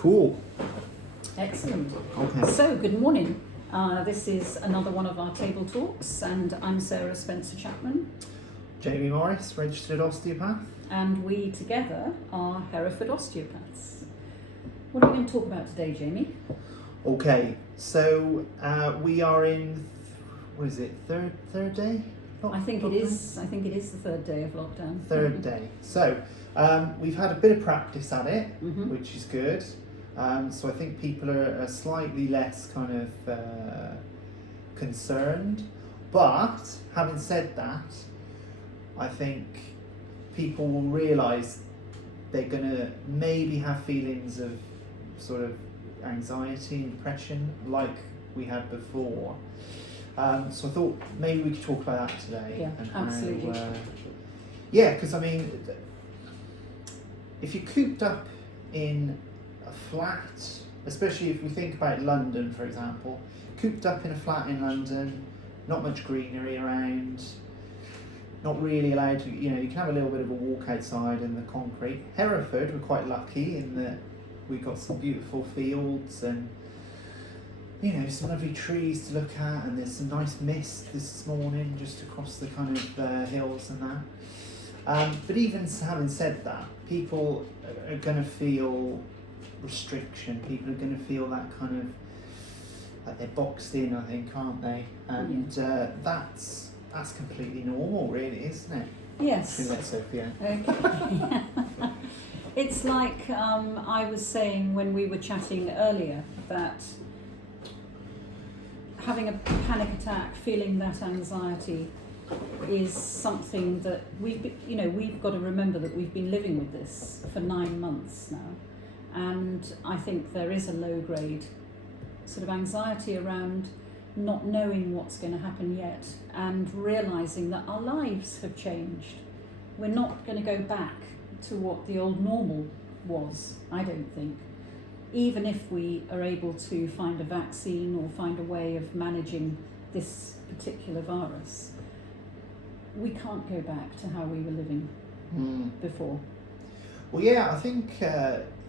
Cool. Excellent. Okay. So, good morning. This is another one of our table talks, and I'm Sarah Spencer-Chapman. Jamie Morris, registered osteopath. And we together are Hereford Osteopaths. What are we going to talk about today, Jamie? Okay, so we are in, what is it, third day? I think it is the third day of lockdown. Third day. So we've had a bit of practice at it, which is good. So I think people are slightly less kind of concerned. But having said that, I think people will realise they're going to maybe have feelings of sort of anxiety and depression like we had before. So I thought maybe we could talk about that today. Yeah, and absolutely. Yeah, because I mean, if you're cooped up in a flat, especially if we think about London, for example, cooped up in a flat in London, not much greenery around, not really allowed to, you can have a little bit of a walk outside in the concrete. Hereford, we're quite lucky in that we've got some beautiful fields and, some lovely trees to look at, and there's some nice mist this morning just across the kind of hills and that. But even having said that, people are going to feel restriction. People are going to feel that kind of, like they're boxed in, I think, aren't they? And that's completely normal, really, isn't it? Yes. Isn't it, Sophia? Okay. It's like I was saying when we were chatting earlier, that having a panic attack, feeling that anxiety, is something that we've got to remember that we've been living with this for 9 months now, and I think there is a low grade sort of anxiety around not knowing what's going to happen yet, and realising that our lives have changed. We're not going to go back to what the old normal was, I don't think. Even if we are able to find a vaccine or find a way of managing this particular virus, we can't go back to how we were living before. Well, yeah, I think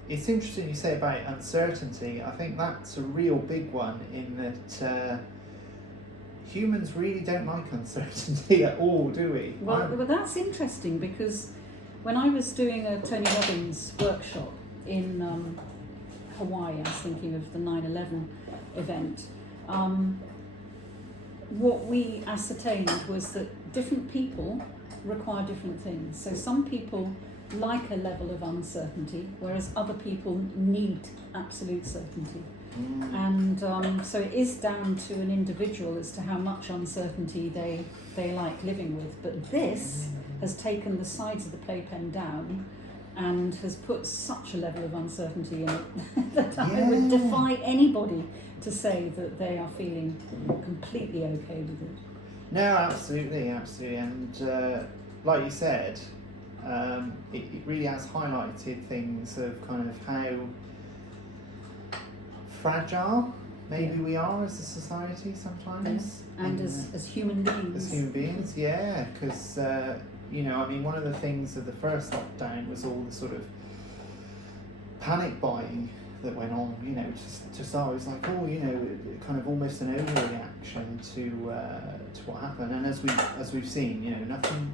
it's interesting you say about uncertainty. I think that's a real big one, in that humans really don't like uncertainty at all, do we? Well, that's interesting, because when I was doing a Tony Robbins workshop in Hawaii, I was thinking of the 9/11 event. What we ascertained was that different people require different things. So some people like a level of uncertainty, whereas other people need absolute certainty. And so it is down to an individual as to how much uncertainty they like living with. But this has taken the sides of the playpen down and has put such a level of uncertainty in it that I would defy anybody to say that they are feeling completely okay with it. No, absolutely. And like you said, it really has highlighted things of kind of how fragile maybe we are as a society sometimes. And as human beings. As human beings, yeah, because one of the things of the first lockdown was all the sort of panic buying that went on. To start, it was like, kind of almost an overreaction to what happened. And as we've seen,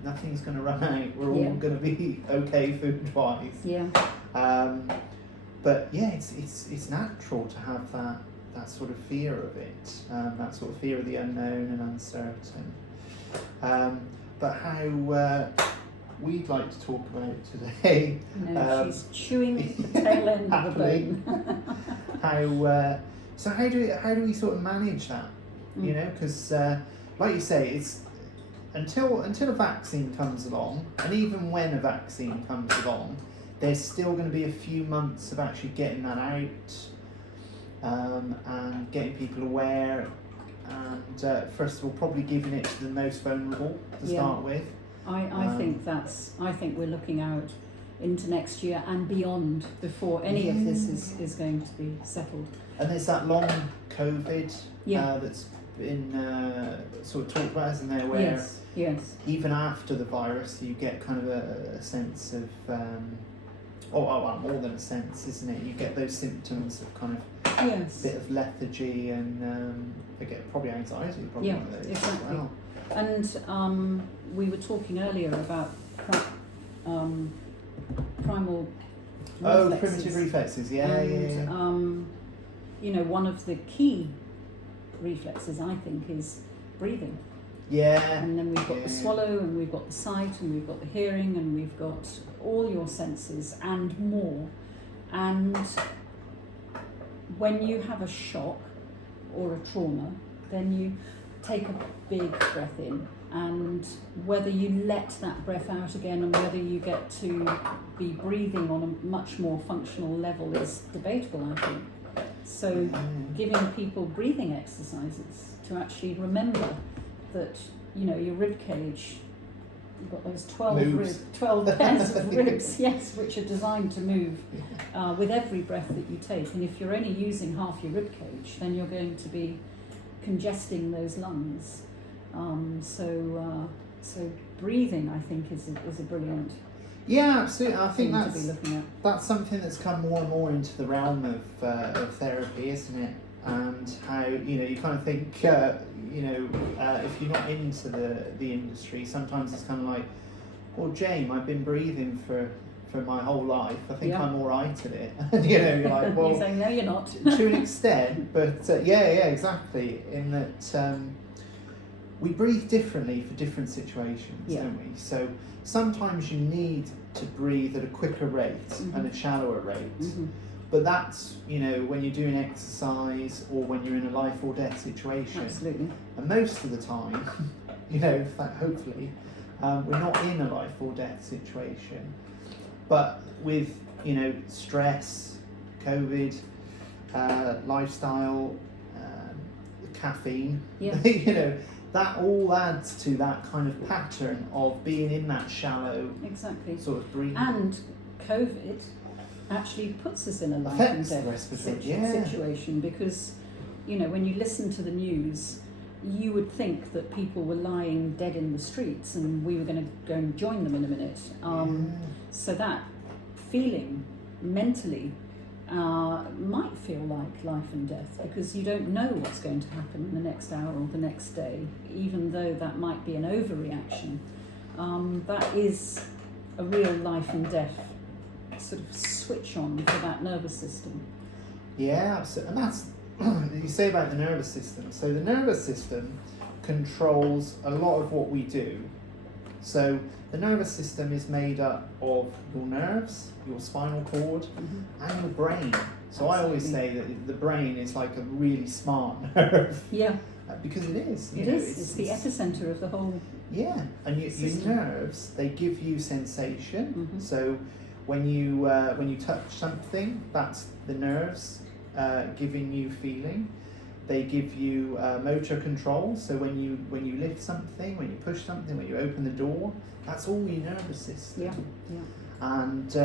nothing's going to run out. We're all going to be okay food-wise. Yeah. But yeah, it's natural to have that sort of fear of it, that sort of fear of the unknown and uncertain. But how we'd like to talk about today. She's chewing the tail end of the bone. How do we sort of manage that? Because like you say, it's until a vaccine comes along, and even when a vaccine comes along, there's still going to be a few months of actually getting that out, and getting people aware, and first of all probably giving it to the most vulnerable to start with. I think we're looking out into next year and beyond before any of this is going to be settled. And there's that long COVID that's been sort of talked about, isn't there, where yes. even after the virus you get kind of a sense of well, more than a sense, isn't it? You get those symptoms of kind of Yes. bit of lethargy and probably anxiety, probably one of those exactly. as well. And we were talking earlier about primal reflexes. Primitive reflexes, yeah. You know, one of the key reflexes, I think, is breathing. Yeah. And then we've got the swallow, and we've got the sight, and we've got the hearing, and we've got all your senses and more. And when you have a shock or a trauma, then you take a big breath in, and whether you let that breath out again and whether you get to be breathing on a much more functional level is debatable, I think. So giving people breathing exercises to actually remember that, you know, your rib cage, you've got those 12 pairs of ribs, yes, which are designed to move with every breath that you take. And if you're only using half your rib cage, then you're going to be congesting those lungs. So breathing, I think, is a brilliant. Yeah, absolutely. I think to be looking at. That's something that's come more and more into the realm of therapy, isn't it? And how, you know, you kind of think, if you're not into the industry, sometimes it's kind of like, well, Jane, I've been breathing for my whole life. I think I'm all right at it. And, you know, you're like, well, you're saying, no, you're not. to an extent, but exactly. In that we breathe differently for different situations, don't we? So sometimes you need to breathe at a quicker rate and a shallower rate. But that's, you know, when you're doing exercise or when you're in a life or death situation. Absolutely. And most of the time, you know, hopefully, we're not in a life or death situation. But with, you know, stress, COVID, lifestyle, caffeine, you know, that all adds to that kind of pattern of being in that shallow sort of breathing. And COVID actually puts us in a life and death situation because, you know, when you listen to the news, you would think that people were lying dead in the streets and we were going to go and join them in a minute. So that feeling mentally might feel like life and death because you don't know what's going to happen in the next hour or the next day, even though that might be an overreaction. That is a real life and death sort of switch on for that nervous system. Yeah, absolutely. And that's, you say about the nervous system. So the nervous system controls a lot of what we do. So the nervous system is made up of your nerves, your spinal cord, and your brain. So I always say that the brain is like a really smart nerve. Yeah. Because it is. It is. It's the epicenter of the whole. Yeah, and your nerves, they give you sensation. So when you touch something, that's the nerves giving you feeling. They give you motor control. So when you lift something, when you push something, when you open the door, that's all your nervous system. Yeah. And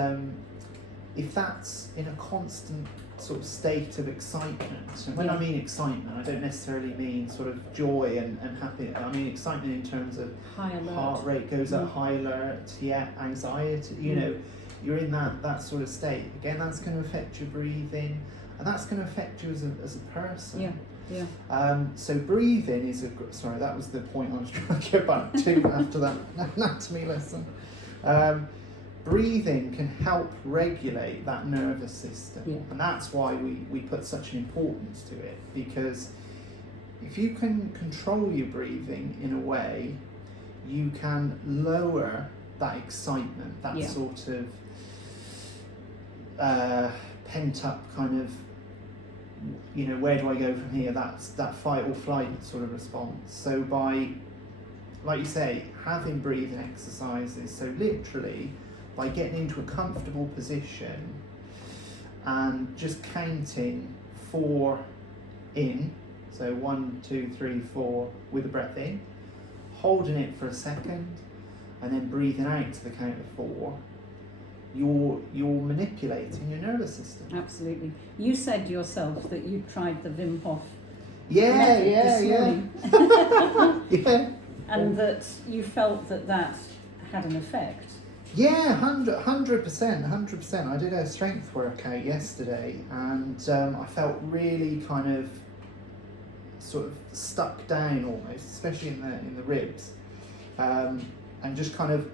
if that's in a constant sort of state of excitement, and when I mean excitement, I don't necessarily mean sort of joy and happiness. I mean excitement in terms of high alert. Heart rate goes up, high alert, anxiety. You know, you're in that sort of state. Again, that's going to affect your breathing, and that's going to affect you as a person. Yeah. So breathing is sorry, that was the point I was trying to get back to after that anatomy lesson. Breathing can help regulate that nervous system, and that's why we put such an importance to it, because if you can control your breathing in a way, you can lower that excitement, that sort of pent up kind of, you know, where do I go from here? That's that fight or flight sort of response. So by, like you say, having breathing exercises, so literally by getting into a comfortable position and just counting 4 in, so 1, 2, 3, 4 with the breath in, holding it for a second, and then breathing out to the count of 4, you're manipulating your nervous system. Absolutely. You said yourself that you tried the Wim Hof this morning. Yeah. And that you felt that had an effect. Yeah, 100%. I did a strength workout yesterday, and I felt really kind of sort of stuck down almost, especially in the ribs, and just kind of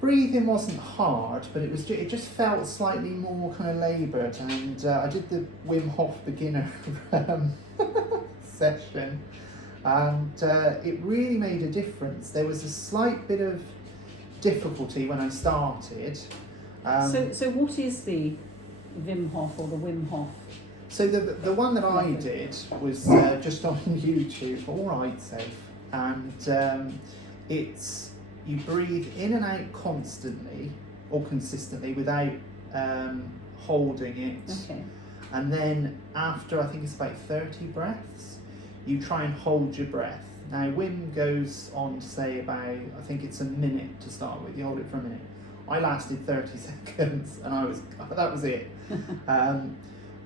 breathing wasn't hard, but it just felt slightly more kind of laboured. And I did the Wim Hof beginner session, and it really made a difference. There was a slight bit of difficulty when I started. So what is the Wim Hof or the Wim Hof? So the one that I did was just on YouTube, all right, safe, and it's you breathe in and out constantly or consistently without holding it, Okay. and then after I think it's about 30 breaths, you try and hold your breath. Now Wim goes on to say about, I think it's a minute to start with. You hold it for a minute. I lasted 30 seconds, and that was it.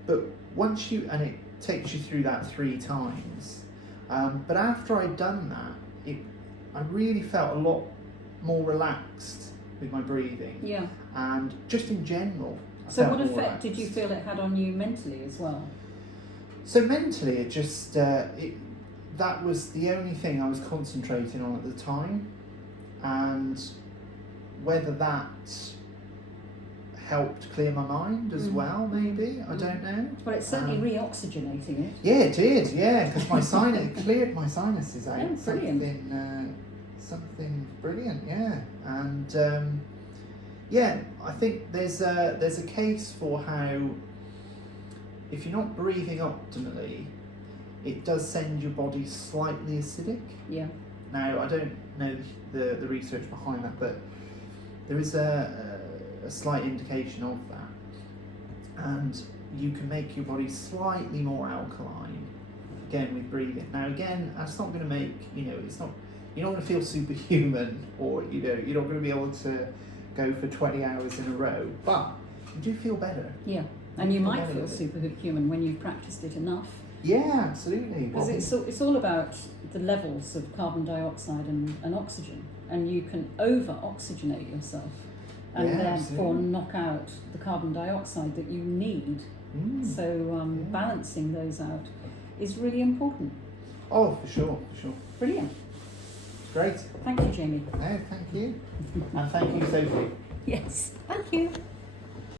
But once and it takes you through that 3 times. But after I'd done that, I really felt a lot more relaxed with my breathing. Yeah. And just in general. So what effect did you feel it had on you mentally as well? So mentally, it just that was the only thing I was concentrating on at the time, and whether that helped clear my mind as well, maybe, I don't know. Well, it's certainly re-oxygenating it. Yeah, it did, yeah, because it cleared my sinuses out. Oh, brilliant. Something brilliant, yeah. And yeah, I think there's a case for how if you're not breathing optimally, it does send your body slightly acidic. Yeah. Now, I don't know the research behind that, but there is a slight indication of that. And you can make your body slightly more alkaline, again, with breathing. Now, again, that's not going to make, it's not, you're not going to feel superhuman, or, you're not going to be able to go for 20 hours in a row, but you do feel better. Yeah. And you might feel superhuman when you've practiced it enough. Yeah, absolutely. Because it's all about the levels of carbon dioxide and oxygen, and you can over-oxygenate yourself and therefore knock out the carbon dioxide that you need. So balancing those out is really important. Oh, for sure. Brilliant. Great. Thank you, Jamie. No, thank you. And thank you, Sophie. Yes, thank you.